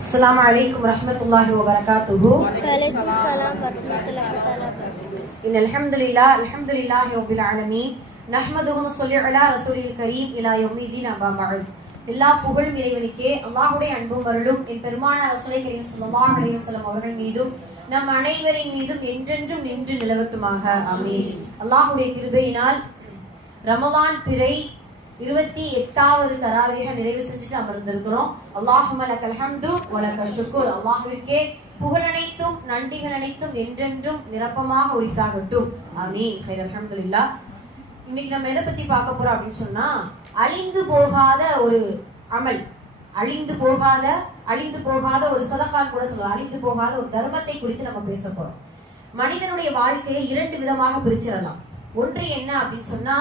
السلام عليكم ورحمة الله وبركاته وعليكم السلام ورحمة الله تعالى وبركاته إن الحمد لله الحمد لله رب العالمين نحمده ونصلي على رسوله الكريم إلى يوم الدين أما بعد எல்லா புகழும் இறைவனுக்கே அல்லாஹுடைய அன்பும் அருளும் என் பெருமான ரசூலை கரீம் ஸல்லல்லாஹு அலைஹி வஸல்லம் அவர்கள் மீதும் நம் அனைவரின் மீதும் என்றென்றும் நின்று நிலவட்டுமாக ஆமீன் அல்லாஹுடைய கிருபையினால் ரமலான் பிறை இருபத்தி எட்டாவது தராவியாக நிறைவு செஞ்சுட்டு அமர்ந்திருக்கிறோம். அல்லாஹும லக்கல் ஹம்து வலக்க ஷுக்குர். அல்லாஹுவிற்கே புகழ் அனைத்தும் நன்றிகள் அனைத்தும் என்றென்றும் நிரப்பமாக உரித்தாகட்டும் ஆமீன். ஹைர் அல்ஹம்துலில்லாஹ். இன்னைக்கு நம்ம எதை பத்தி பார்க்க போறோம் அப்படின்னு சொன்னா அழிந்து போகாத ஒரு அமல். அழிந்து போகாத அழிந்து போகாத ஒரு சதக்கால் கூட சொல்லலாம். அழிந்து போகாத ஒரு தர்மத்தை குறித்து நம்ம பேச போறோம். மனிதனுடைய வாழ்க்கையை இரண்டு விதமாக பிரிச்சிடலாம். ஒன்று என்ன அப்படின்னு சொன்னா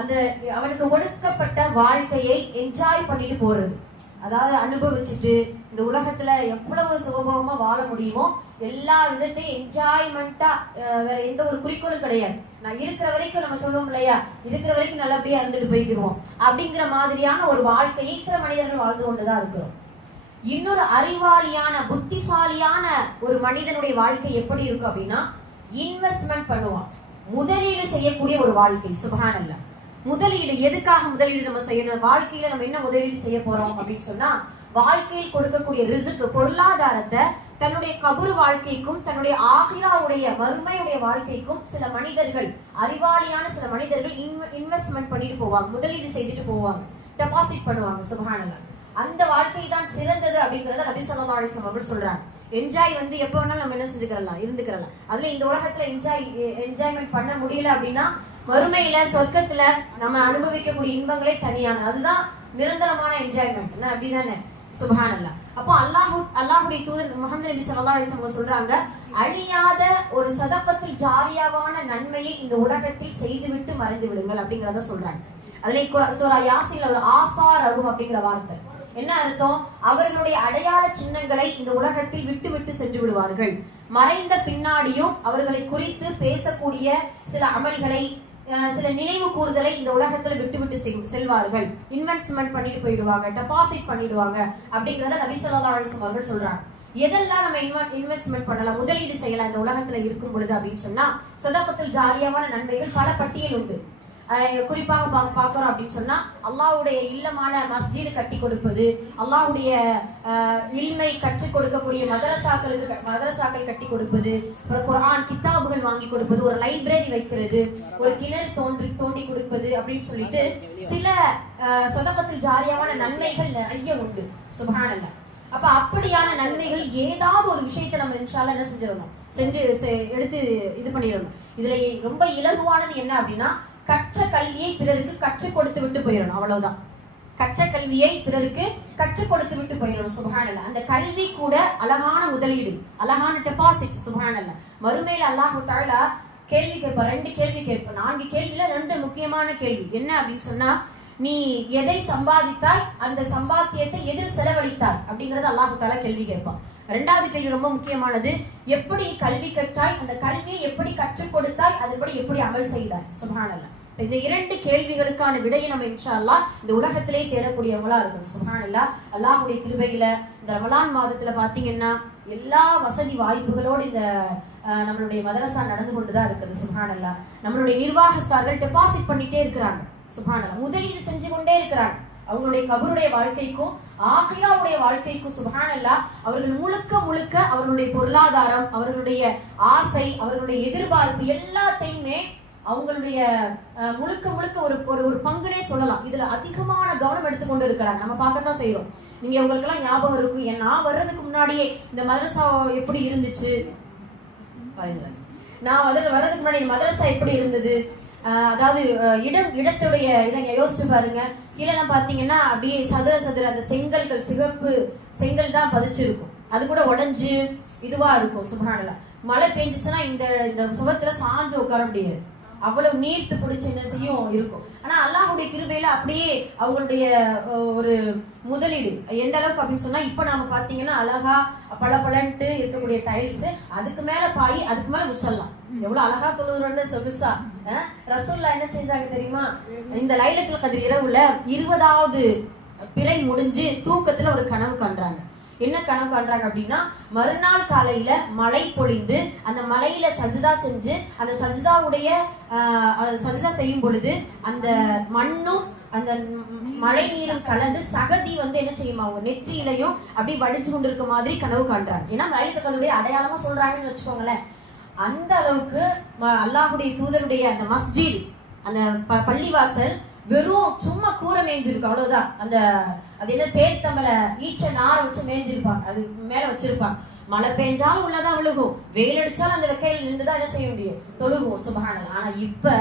அந்த அவனுக்கு ஒடுக்கப்பட்ட வாழ்க்கையை என்ஜாய் பண்ணிட்டு போறது. அதாவது அனுபவிச்சுட்டு இந்த உலகத்துல எவ்வளவு சுகபோகமா வாழ முடியுமோ எல்லா விதத்தையும் என்ஜாய்மெண்டா வேற எந்த ஒரு குறிக்கோளும் கிடையாது. நான் இருக்கிற வரைக்கும் நம்ம சொல்லுவோம் இல்லையா? இருக்கிற வரைக்கும் நல்லபடியா இருந்துட்டு போய்க்கிருவோம். அப்படிங்கிற மாதிரியான ஒரு வாழ்க்கையை சில மனிதர்கள் வாழ்ந்து கொண்டுதான் இருக்கிறோம். இன்னொரு அறிவாளியான புத்திசாலியான ஒரு மனிதனுடைய வாழ்க்கை எப்படி இருக்கும் அப்படின்னா இன்வெஸ்ட்மெண்ட் பண்ணுவான். முதலீடு செய்யக்கூடிய ஒரு வாழ்க்கை சுபஹானல்ல முதலீடு எதுக்காக முதலீடு நம்ம செய்யணும்? வாழ்க்கையில நம்ம என்ன முதலீடு செய்ய போறோம் அப்படின்னு சொன்னா வாழ்க்கையில் கொடுக்கக்கூடிய ரிசுக்கு பொருளாதாரத்தை தன்னுடைய கபூர் வாழ்க்கைக்கும் தன்னுடைய ஆகிராவுடைய வறுமையுடைய வாழ்க்கைக்கும் சில மனிதர்கள் அறிவாளியான சில மனிதர்கள் இன்வெஸ்ட்மெண்ட் பண்ணிட்டு போவாங்க முதலீடு செய்துட்டு போவாங்க டெபாசிட் பண்ணுவாங்க சுபஹானல்லா அந்த வாழ்க்கை தான் சிறந்தது அப்படிங்கறத நபி ஸல்லல்லாஹு அலைஹி அவர்கள் சொல்றாங்க. என்ஜாய் வந்து எப்போ வேணாலும் நம்ம என்ன செஞ்சுக்கிறலாம் இருந்துக்கிறலாம். அதுல இந்த உலகத்துல என்ஜாய் என்ஜாய்மெண்ட் பண்ண முடியல அப்படின்னா மறுமையில சொர்க்கத்துல நம்ம அனுபவிக்கக்கூடிய இன்பங்களே தனியான அதுதான் நிரந்தரமான என்ஜாய்மெண்ட் என்ன? அப்படிதானே? சுபஹானல்லா அப்போ அல்லாஹு அல்லாஹுடைய தூதர் முகமது நபி சல்லா அலைஹி சொல்றாங்க அழியாத ஒரு சதப்பத்தில் ஜாரியாவான நன்மையை இந்த உலகத்தில் செய்துவிட்டு மறைந்து விடுங்கள் அப்படிங்கறத சொல்றாங்க. அதுல குர- சூரா ஒரு ஆஃபா ரகும் அப்படிங்கிற வார்த்தை. என்ன அர்த்தம்? அவர்களுடைய அடையாள சின்னங்களை இந்த உலகத்தில் விட்டு விட்டு சென்று விடுவார்கள். மறைந்த பின்னாடியும் அவர்களை குறித்து பேசக்கூடிய சில அமல்களை அஹ், சில நினைவு கூறுதலை இந்த உலகத்துல விட்டு விட்டு செல்வார்கள். இன்வெஸ்ட்மெண்ட் பண்ணிட்டு போயிடுவாங்க டெபாசிட் பண்ணிடுவாங்க அப்படிங்கறத நபி ஸல்லல்லாஹு அலைஹி அவர்கள் சொல்றாங்க. எதெல்லாம் நம்ம இன்வெஸ்ட்மெண்ட் பண்ணலாம் முதலீடு செய்யலாம் இந்த உலகத்துல இருக்கும் பொழுது அப்படின்னு சொன்னா சொதப்பத்தில் ஜாலியான நன்மைகள் பல பட்டியல் உண்டு. குறிப்பாக பா- பார்க்கிறோம் அப்படின்னு சொன்னா அல்லாவுடைய இல்லமான மஸ்ஜித் கட்டி கொடுப்பது அல்லாவுடைய இல்மை கற்றுக் கொடுக்கக்கூடிய மதரசாக்களுக்கு மதரசாக்கள் கட்டி கொடுப்பது அப்புறம் குரான் கித்தாபுகள் வாங்கி கொடுப்பது ஒரு லைப்ரரி வைக்கிறது ஒரு கிணறு தோன்றி தோண்டி கொடுப்பது அப்படின்னு சொல்லிட்டு சில சொதபத்தில் சொதப்பத்தில் ஜாரியான நன்மைகள் நிறைய உண்டு. சுபஹானல்லாஹ். அப்ப அப்படியான நன்மைகள் ஏதாவது ஒரு விஷயத்தை நம்ம இன்ஷால்ல என்ன செஞ்சிடணும்? செஞ்சு செ- எடுத்து இது பண்ணிடணும். இதுல ரொம்ப இலகுவானது என்ன அப்படின்னா கற்ற கல்வியை பிறருக்கு கற்றுக் கொடுத்து விட்டு போயிடணும் அவ்வளவுதான். கற்ற கல்வியை பிறருக்கு கற்றுக் கொடுத்து விட்டு போயிடணும் சுபஹானல்ல. அந்த கல்வி கூட அழகான முதலீடு அழகான டெபாசிட் சுபஹானல்ல. மறுமையில அல்லாஹு தாழா கேள்வி கேட்பா ரெண்டு கேள்வி கேட்போம் நான்கு கேள்வியில ரெண்டு முக்கியமான கேள்வி. என்ன அப்படின்னு சொன்னா நீ எதை சம்பாதித்தாய் அந்த சம்பாத்தியத்தை எதில் செலவழித்தாய் அப்படிங்கறது அல்லாஹு தாலா கேள்வி கேட்பான். ரெண்டாவது கேள்வி ரொம்ப முக்கியமானது. எப்படி கல்வி கற்றாய் அந்த கல்வியை எப்படி கற்றுக் கொடுத்தாய் அதன்படி எப்படி அமல் செய்தாய்? சுபஹானல்லாஹ் இந்த இரண்டு கேள்விகளுக்கான விடையை நம்ம இன்ஷால்லா இந்த உலகத்திலே தேடக்கூடியவங்களா இருக்கும் சுபஹானல்லாஹ் அல்லாஹுடைய கிருபையில இந்த ரமலான் மாதத்துல பாத்தீங்கன்னா எல்லா வசதி வாய்ப்புகளோடு இந்த நம்மளுடைய மதரசா நடந்து கொண்டுதான் இருக்குது. சுபஹானல்லாஹ் நம்மளுடைய நிர்வாகஸ்தார்கள் டெபாசிட் பண்ணிட்டே இருக்கிறாங்க. சுபஹானல்லாஹ் முதலீடு செஞ்சு கொண்டே இருக்கிறாங்க. அவங்களுடைய கபருடைய வாழ்க்கைக்கும் ஆகியாவுடைய வாழ்க்கைக்கும் சுபஹானல்லாஹ் அவர்கள் முழுக்க முழுக்க அவர்களுடைய பொருளாதாரம் அவர்களுடைய ஆசை அவர்களுடைய எதிர்பார்ப்பு எல்லாத்தையுமே அவங்களுடைய முழுக்க முழுக்க ஒரு ஒரு ஒரு பங்குனே சொல்லலாம். இதுல அதிகமான கவனம் எடுத்துக்கொண்டு இருக்கிறாங்க நம்ம பார்க்கத்தான் செய்யறோம் நீங்க உங்களுக்கெல்லாம் ஞாபகம் இருக்கும். ஏன் நான் வர்றதுக்கு முன்னாடியே இந்த மதரசா எப்படி இருந்துச்சு? நான் வந்து வர்றதுக்கு முன்னாடி மதரசா எப்படி இருந்தது? அதாவது இடம் இடத்துடைய இதை யோசிச்சு பாருங்க. கீழே பாத்தீங்கன்னா அப்படியே சதுர சதுர அந்த செங்கல்கள் சிவப்பு செங்கல் தான் பதிச்சிருக்கும். அது கூட உடஞ்சு இதுவா இருக்கும் சுபஹானல்லாஹ் மழை பெஞ்சிச்சுன்னா இந்த இந்த சுபத்துல சாஞ்சு உட்கார முடியாது. அவ்வளவு நீர்த்து பிடிச்ச என்ன செய்யும் இருக்கும். ஆனா அல்லாஹுடைய கிருபையில அப்படியே அவங்களுடைய ஒரு முதலீடு எந்த அளவுக்கு அப்படின்னு சொன்னா இப்ப நாம பாத்தீங்கன்னா அழகா பளபளன்ட்டு இருக்கக்கூடிய டைல்ஸ் அதுக்கு மேல பாய் அதுக்கு மேல முசல்லாம். எவ்வளவு அழகா தொழுகிறோன்னு சொகுசா அஹ், ரசூல்லா என்ன செஞ்சாங்க தெரியுமா? இந்த லைலத்துல கதிர் இரவுல இருபதாவது பிறை முடிஞ்சு தூக்கத்துல ஒரு கனவு காண்றாங்க. என்ன கனவு காண்றாங்க அப்படின்னா மறுநாள் காலையில மழை பொழிந்து அந்த மலையில சஜிதா செஞ்சு அந்த சஜிதாவுடைய சஜிதா செய்யும் பொழுது அந்த மண்ணும் அந்த மழை நீரும் கலந்து சகதி வந்து என்ன செய்யுமா அவங்க நெற்றியிலையும் அப்படி வடிச்சு கொண்டிருக்க மாதிரி கனவு காண்றாங்க. ஏன்னா மலையத்துடைய அடையாளமா சொல்றாங்கன்னு வச்சுக்கோங்களேன். அந்த அளவுக்கு ம- அல்லாஹுடைய தூதருடைய அந்த மஸ்ஜித் அந்த ப- பள்ளிவாசல் வெறும் சும்மா கூரை மேய்ஞ்சிருக்கும் அவ்வளவுதான். அந்த அது என்ன பேர்த்தம்பல ஈச்ச நாரை வச்சு மேய்ஞ்சிருப்பாங்க. அது மேல வச்சிருப்பாங்க. மழை பெஞ்சாலும் உள்ளதான் விழுகும். வெயில் அடிச்சாலும் அந்த வெக்கையில் நின்றுதான் என்ன செய்ய முடியும்? தொழுகும் சுபகானல் ஆனா இப்ப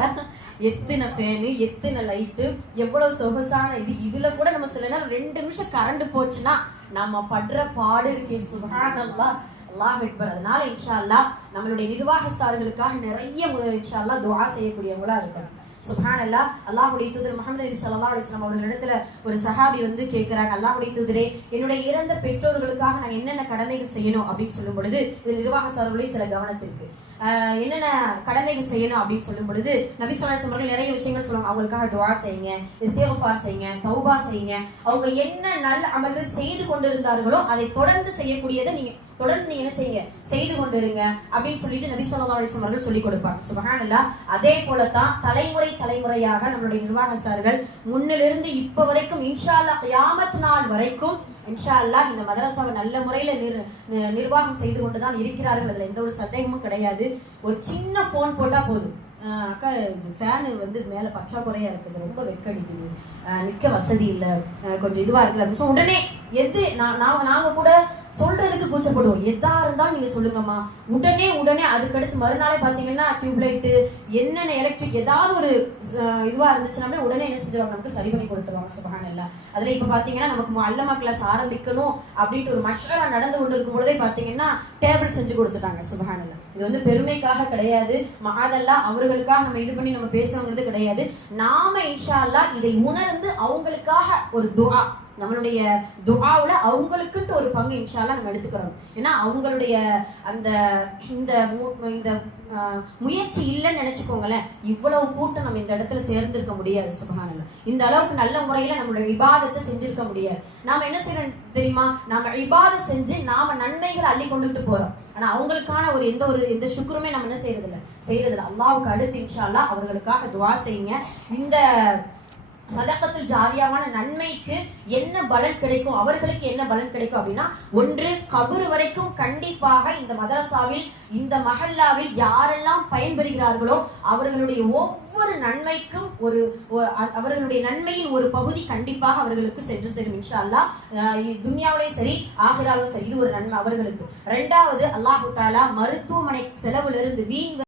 எத்தனை ஃபேனு எத்தனை லைட்டு எவ்வளவு சொகுசான இது. இதுல கூட நம்ம சில நேரம் ரெண்டு நிமிஷம் கரண்ட் போச்சுன்னா நம்ம படுற பாடு இருக்கே சுபகானல்லா. அல்லாஹ் அக்பர். அதனால இன்ஷா அல்லா நம்மளுடைய நிர்வாகஸ்தார்களுக்காக நிறைய இன்ஷா அல்லா துவா செய்யக்கூடியவங்களா இருக்கணும் சுப்ஹான் அல்லாஹ் அல்லாஹுடைய தூதர் முகமது நபி சல்லா அலிஸ்லாம் வஸல்லம் அவர்களிடத்துல ஒரு சஹாபி வந்து கேட்கிறாங்க அல்லாஹுடைய தூதரே என்னுடைய இறந்த பெற்றோர்களுக்காக நான் என்னென்ன கடமைகள் செய்யணும்? அப்படின்னு சொல்லும் பொழுது இது நிர்வாகஸ்தார்களுடைய சில கவனத்திற்கு. என்னென்ன கடமைகள் செய்யணும் அப்படின்னு சொல்லும் பொழுது நபி சொல்லாசம் அவர்கள் நிறைய விஷயங்கள் சொல்லுவாங்க. அவங்களுக்காக துவா செய்யுங்க இஸ்தேஃபார் செய்யுங்க தௌபா செய்யுங்க. அவங்க என்ன நல்ல அமல்கள் செய்து கொண்டிருந்தார்களோ அதை தொடர்ந்து செய்யக்கூடியதை நீங்க தொடர்ந்து நீங்க என்ன செய்யுங்க செய்து கொண்டிருங்க அப்படின்னு சொல்லிட்டு நபி சொல்லா அலைஹி அவர்கள் சொல்லிக் கொடுப்பாங்க. சுபஹானல்லாஹ் அதே போல தான் தலைமுறை தலைமுறையாக நம்மளுடைய நிர்வாகஸ்தார்கள் முன்னிலிருந்து இப்ப வரைக்கும் இன்ஷால்லா கியாமத் நாள் வரைக்கும் இன்ஷா அல்லாஹ் இந்த மதரசாவை நல்ல முறையில நிர் நிர்வாகம் செய்து கொண்டுதான் இருக்கிறார்கள். அதுல எந்த ஒரு சந்தேகமும் கிடையாது. ஒரு சின்ன போன் போட்டா போதும். அக்கா ஃபேனு வந்து மேல பற்றாக்குறையா இருக்குது. ரொம்ப வெக்கடிக்குது. நிற்க வசதி இல்லை. கொஞ்சம் இதுவா இருக்குது அப்படின்னு உடனே எது நான் நாங்க கூட சொல்றதுக்கு கூச்சப்படுவோம். எதா இருந்தாலும் நீங்க சொல்லுங்கம்மா. உடனே உடனே அதுக்கடுத்து மறுநாளே பாத்தீங்கன்னா டியூப்லைட்டு என்னென்ன எலக்ட்ரிக் ஏதாவது ஒரு இதுவா இருந்துச்சுன்னா உடனே என்ன செஞ்சிருவாங்க? நமக்கு சரி பண்ணி கொடுத்துருவாங்க சுபகான் இல்ல அதுல இப்ப பாத்தீங்கன்னா நமக்கு அல்லமா கிளாஸ் ஆரம்பிக்கணும் அப்படின்ட்டு ஒரு மஷரா நடந்து கொண்டு இருக்கும் பொழுதே பாத்தீங்கன்னா டேபிள் செஞ்சு கொடுத்துட்டாங்க சுபகான் இல்ல இது வந்து பெருமைக்காக கிடையாது. மகாதல்லா அவர்களுக்காக நம்ம இது பண்ணி நம்ம பேசுவோங்கிறது கிடையாது. நாம இன்ஷா அல்லாஹ் இதை உணர்ந்து அவங்களுக்காக ஒரு துவா நம்மளுடைய துஆவுல அவங்களுக்குன்ட்டு ஒரு பங்கு இன்ஷால்லா நம்ம எடுத்துக்கிறோம். ஏன்னா அவங்களுடைய அந்த இந்த மு- இந்த முயற்சி இல்லைன்னு நினைச்சுக்கோங்களேன் இவ்வளவு கூட்டம் நம்ம இந்த இடத்துல சேர்ந்திருக்க முடியாது சுபஹானல்ல. இந்த அளவுக்கு நல்ல முறையில நம்மளுடைய விவாதத்தை செஞ்சிருக்க முடியாது. நாம என்ன செய்யறோம் தெரியுமா? நாம விவாதம் செஞ்சு நாம நன்மைகளை அள்ளி கொண்டுட்டு போறோம். ஆனா அவங்களுக்கான ஒரு எந்த ஒரு எந்த சுக்குருமே நம்ம என்ன செய்யறது இல்ல செய்யறது அல்லாவுக்கு அடுத்து இன்ஷால்லா அவர்களுக்காக துவா செய்யுங்க. இந்த சதக்கத்துல் ஜாரியாவான நன்மைக்கு என்ன பலன் கிடைக்கும்? அவர்களுக்கு என்ன பலன் கிடைக்கும் அப்படின்னா ஒன்று கபரு வரைக்கும் கண்டிப்பாக இந்த மதரசாவில் இந்த மஹல்லாவில் யாரெல்லாம் பயன்பெறுகிறார்களோ அவர்களுடைய ஒவ்வொரு நன்மைக்கும் ஒரு அவர்களுடைய நன்மையின் ஒரு பகுதி கண்டிப்பாக அவர்களுக்கு சென்று சேரும் இன்ஷா அல்லாஹ் அஹ் துன்யாவிலையும் சரி ஆகிராலும் சரி இது ஒரு நன்மை அவர்களுக்கு. ரெண்டாவது அல்லாஹு தாலா மருத்துவமனை செலவுல இருந்து வீண்